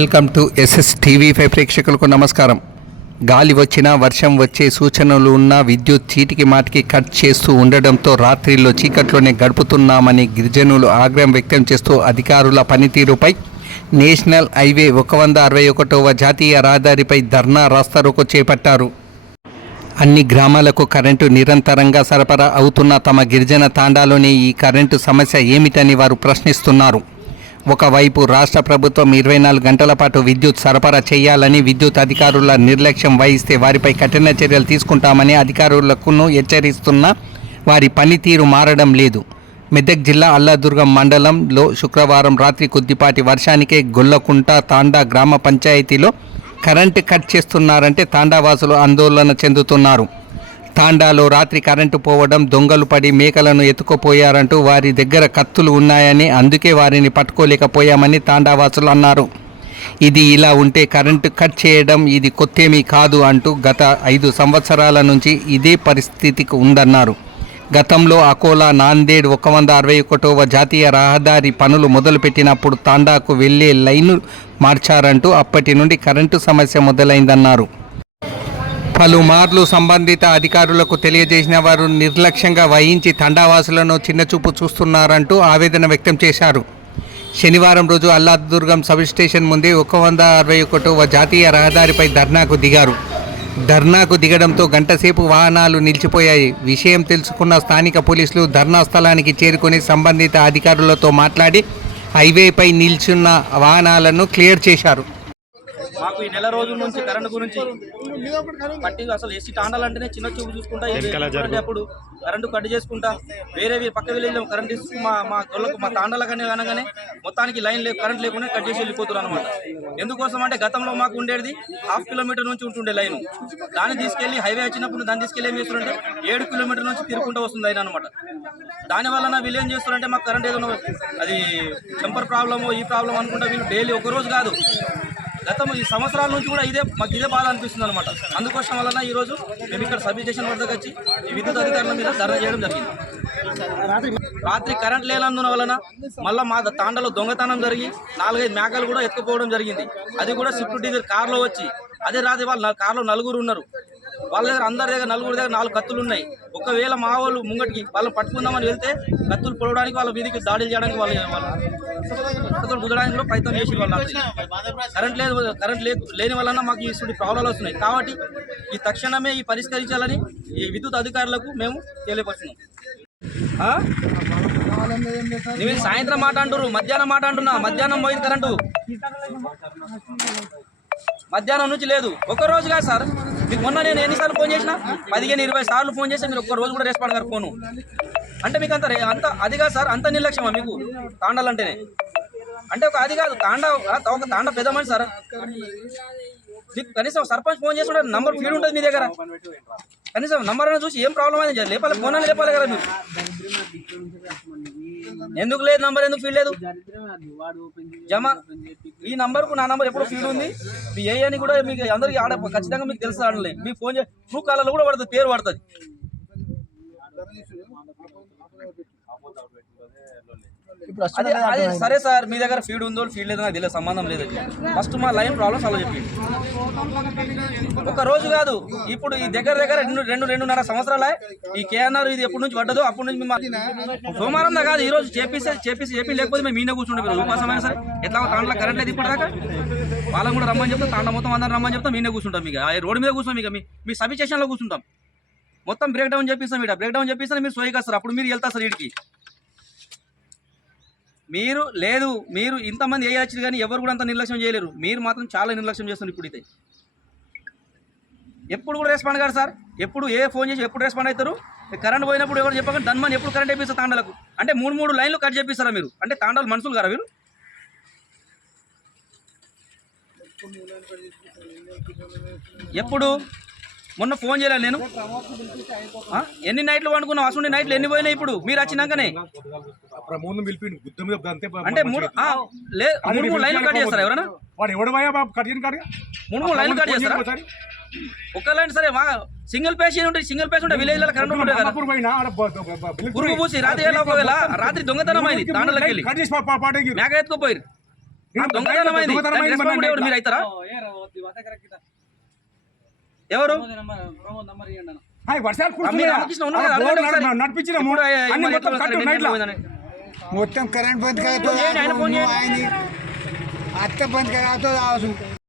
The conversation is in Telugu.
వెల్కమ్ టు SSTV5 ప్రేక్షకులకు నమస్కారం. గాలి వచ్చినా వర్షం వచ్చే సూచనలు ఉన్న విద్యుత్ చీటికి మాటికి కట్ చేస్తూ ఉండడంతో రాత్రిలో చీకట్లోనే గడుపుతున్నామని గిరిజనులు ఆగ్రహం వ్యక్తం చేస్తూ అధికారుల పనితీరుపై నేషనల్ హైవే 161వ జాతీయ రహదారిపై ధర్నా రాస్తారోకో చేపట్టారు. అన్ని గ్రామాలకు కరెంటు నిరంతరంగా సరఫరా అవుతున్న తమ గిరిజన తాండాలోని ఈ కరెంటు సమస్య ఏమిటని వారు ప్రశ్నిస్తున్నారు. ఒకవైపు రాష్ట్ర ప్రభుత్వం 24 గంటల పాటు విద్యుత్ సరఫరా చేయాలని, విద్యుత్ అధికారుల నిర్లక్ష్యం వహిస్తే వారిపై కఠిన చర్యలు తీసుకుంటామని అధికారులకు హెచ్చరిస్తున్నా వారి పనితీరు మారడం లేదు. మెదక్ జిల్లా అల్లాదుర్గం మండలంలో శుక్రవారం రాత్రి కొద్దిపాటి వర్షానికే గొల్లకుంట తాండా గ్రామ పంచాయతీలో కరెంటు కట్ చేస్తున్నారంటే తాండావాసులు ఆందోళన చెందుతున్నారు. తాండాలో రాత్రి కరెంటు పోవడం, దొంగలు పడి మేకలను ఎత్తుకుపోయారంటూ వారి దగ్గర కత్తులు ఉన్నాయని, అందుకే వారిని పట్టుకోలేకపోయామని తాండావాసులు అన్నారు. ఇది ఇలా ఉంటే కరెంటు కట్ చేయడం ఇది కొత్తేమీ కాదు అంటూ గత 5 సంవత్సరాల నుంచి ఇదే పరిస్థితికి ఉందన్నారు. గతంలో అకోలా నాందేడ్ 161వ జాతీయ రహదారి పనులు మొదలుపెట్టినప్పుడు తాండాకు వెళ్లే లైను మార్చారంటూ అప్పటి నుండి కరెంటు సమస్య మొదలైందన్నారు. పలుమార్లు సంబంధిత అధికారులకు తెలియజేసిన వారు నిర్లక్ష్యంగా వహించి తండావాసులను చిన్నచూపు చూస్తున్నారంటూ ఆవేదన వ్యక్తం చేశారు. శనివారం రోజు అల్లాదుర్గం సబ్ స్టేషన్ ముందే 161వ జాతీయ రహదారిపై ధర్నాకు దిగారు. ధర్నాకు దిగడంతో గంటసేపు వాహనాలు నిలిచిపోయాయి. విషయం తెలుసుకున్న స్థానిక పోలీసులు ధర్నా స్థలానికి చేరుకొని సంబంధిత అధికారులతో మాట్లాడి హైవేపై నిల్చున్న వాహనాలను క్లియర్ చేశారు. మాకు ఈ నెల రోజుల నుంచి కరెంట్ గురించి పట్టి అసలు ఎస్సీ తాండాలు అంటేనే చిన్న చూపు చూసుకుంటా అప్పుడు కరెంటు కట్ చేసుకుంటా వేరే పక్క వెళ్ళి కరెంట్ ఇస్తూ మా గొల్లకు మా తాండాలకనే అనగానే మొత్తానికి లైన్ కరెంట్ లేకుండా కట్ చేసి వెళ్ళిపోతున్నారు అనమాట. ఎందుకోసం అంటే గతంలో మాకు ఉండేది 1/2 కిలోమీటర్ నుంచి ఉంటుండే లైన్, దాన్ని తీసుకెళ్లి హైవే వచ్చినప్పుడు దాన్ని తీసుకెళ్లి ఏం చేస్తారంటే 7 కిలోమీటర్ నుంచి తిరుగుకుంటూ వస్తుంది లైన్ అనమాట. దానివల్ల వీళ్ళు ఏం చేస్తారంటే మాకు కరెంట్ ఏదైనా అది టెంపర్ ప్రాబ్లమో ఈ ప్రాబ్లం అనుకుంటా వీళ్ళు డైలీ ఒకరోజు కాదు గతం ఈ సంవత్సరాల నుంచి కూడా మాకు ఇదే బాధ అనిపిస్తుంది అనమాట. అందుకోసం వలన ఈరోజు మేము ఇక్కడ సబ్ స్టేషన్ వద్దకు వచ్చి ఈ విద్యుత్ అధికారుల మీద ధర్నా చేయడం జరిగింది. రాత్రి కరెంట్ లేనందున వలన మళ్ళీ మా తాండలో దొంగతనం జరిగి 4-5 మేకలు కూడా ఎత్తుకుపోవడం జరిగింది. అది కూడా స్విఫ్ట్ డిజైర్ కార్లో వచ్చి అదే రాత్రి వాళ్ళు కార్లో 4 ఉన్నారు. వాళ్ళ దగ్గర అందరి దగ్గర 4 దగ్గర 4 కత్తులు ఉన్నాయి. ఒకవేళ మా వాళ్ళు ముంగటికి వాళ్ళని పట్టుకుందామని వెళ్తే కత్తులు పొడవడానికి వాళ్ళ వీధికి దాడులు చేయడానికి వాళ్ళు కుదరడానికి కూడా ప్రయత్నం చేసి వాళ్ళు కరెంట్ లేని వలన మాకు ఈ ప్రాబ్లాలు వస్తున్నాయి. కాబట్టి ఈ తక్షణమే ఈ పరిష్కరించాలని ఈ విద్యుత్ అధికారులకు మేము తెలియపరుస్తున్నాం. నువ్వు సాయంత్రం మాట అంటారు, మధ్యాహ్నం మాట అంటున్నా. మధ్యాహ్నం పోయింది కరెంటు, మధ్యాహ్నం నుంచి లేదు. ఒక రోజు కాదు సార్, మీకు మొన్న నేను ఎన్నిసార్లు ఫోన్ చేసినా 15-20 సార్లు ఫోన్ చేస్తే మీరు ఒక్క రోజు కూడా రెస్పాండ్ గారు ఫోను అంటే మీకు అంత అది కాదు సార్, అంత నిర్లక్ష్యమా మీకు తాండాలంటేనే? అంటే ఒక అది కాదు ఒక తాండా పెద్ద మనిషి సార్, మీకు కనీసం సర్పంచ్ ఫోన్ చేసి నంబర్ ఫీడ్ ఉంటుంది మీ దగ్గర, కనీసం నంబర్ అనేది చూసి ఏం ప్రాబ్లం అయింది లేపాలి, ఫోన్ అని లేపాలి కదా మీరు. ఎందుకు లేదు నంబర్, ఎందుకు ఫీడ్ లేదు? జమా ఈ నంబర్కు నా నంబర్ ఎప్పుడు ఫీడ్ ఉంది. మీ ఏ అని కూడా మీకు అందరికీ ఆడ ఖచ్చితంగా మీకు తెలుసు. ఆడలే మీ ఫోన్ ట్రూ కాలర్లో కూడా పడుతుంది, పేరు పడుతుంది. అదే సరే సార్, మీ దగ్గర ఫీడ్ ఉందో ఫీడ్ లేదో నాకు తెలియదు, సంబంధం లేదు. ఫస్ట్ మా లైన్ ప్రాబ్లమ్స్ అలా చెప్పి ఒక రోజు కాదు, ఇప్పుడు ఈ దగ్గర 2.5 సంవత్సరాలే ఈ కేఎన్ఆర్ ఇది ఎప్పటి నుంచి పడ్డదో అప్పటి నుంచి మేము సోమవారం దా కాదు, ఈ రోజు చేపి లేకపోతే మేము మీనే కూర్చుంటాం ఉపవాసమైనా సరే. ఎట్లా తాండ్ల కరెంట్ లేదు ఇప్పటిదాకా, వాళ్ళని కూడా రమ్మని చెప్తాం, తాండ్ల మొత్తం అందరం రమ్మని చెప్తాం, మీనే కూర్చుంటాం. మీకు రోడ్డు మీద కూర్చోం, ఇక మీ సబ్ స్టేషన్లో కూర్చుంటాం. మొత్తం బ్రేక్ డౌన్ చేపిస్తాం, బ్రేక్ డౌన్ చేపిస్తాం. మీరు సోయిగా సార్ అప్పుడు మీరు వెళ్తారు సార్ వీడికి. మీరు ఇంతమంది వేయచ్చు కానీ ఎవరు కూడా అంత నిర్లక్ష్యం చేయలేరు. మీరు మాత్రం చాలా నిర్లక్ష్యం చేస్తున్నారు. ఇప్పుడు అయితే ఎప్పుడు కూడా రెస్పాండ్ కాదు సార్, ఎప్పుడు ఏ ఫోన్ చేసి ఎప్పుడు రెస్పాండ్ అవుతారు? కరెంట్ పోయినప్పుడు ఎవరు చెప్పకండి ధన్మని ఎప్పుడు కరెంట్ అయిపోయిస్తారు తాండాలకు అంటే 3 లైన్లు కట్ చేపిస్తారా మీరు? అంటే తాండాలు మనుషులు గారా మీరు? ఎప్పుడు మొన్న ఫోన్ చేయలేదు నేను, ఎన్ని నైట్లు వండుకున్నాం? అసలు నైట్లు ఎన్ని పోయినాయి ఇప్పుడు మీరు వచ్చినాకనే? అంటే 3 లైన్లు కట్ చేస్తారా ఎవరైనా? 3 లైన్లు కట్ చేస్తారా? ఒక్క లైన్ సరే, సింగిల్ పేషెంట్ ఉంటే విలేజ్ లో కరెంట్ ఉంటుంది కదా, పురుగు పూసి రాత్రి ఒకవేళ రాత్రి దొంగతనం అయింది తాండలకి వెళ్ళి మేక ఎత్తుకుపోయారు. దొంగతనం అయింది. దానికి రెస్పాన్సిబుల్ ఎవరు? మీరు అవుతారా? ఎవరు వర్షాలు నడిపించినాము మొత్తం కరెంట్ బంద్ కదా అత్త బంద్ కదా